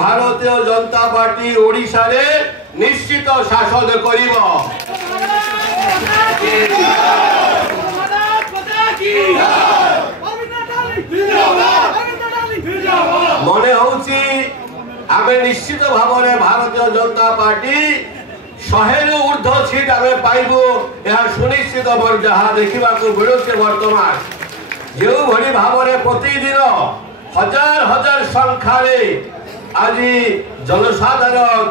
Bharatiya Janata party Odisha रे निश्चित शासन करिब। मने होउची आमे निश्चित भाव में भारतीय जनता पार्टी 100 ऊर्ध्व सीट आमे पाइबो यह सुनिश्चित जहाँ देखा मिलूँ बर्तमान जो भली भाव में प्रतिदिन हजार हजार संख्यार आज जनसाधारण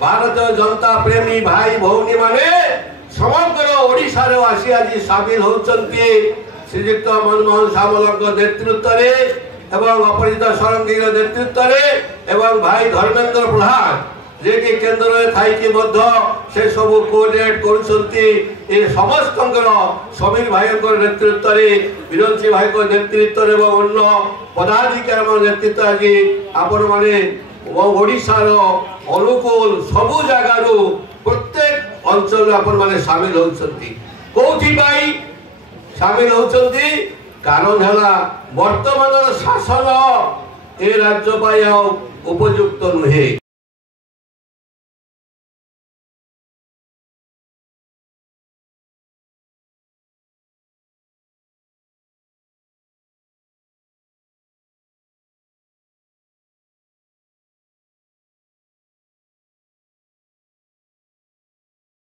भारतीय जनता प्रेमी भाई भौनी माने समग्र ओडिशा रे आसी आज सामिल होचंती श्रीयुक्त मनमोहन सामल नेतृत्व एवं अपराजिता षडंगी नेतृत्व एवं भाई धर्मेंद्र प्रधान जे कि केंद्र में थाई से सब कोऑर्डिनेट कर समस्त समीर भाई नेतृत्व विरंची भाई नेतृत्व एवं अन्य पदाधिकारी नेतृत्व आज आपण मैंने ओडिशार अनुकूल सबु जगार प्रत्येक अंचल आपण मैंने सामिल होती कौथि सामिल होती कारण है वर्तमान शासन ए राज्य उपयुक्त नुहे।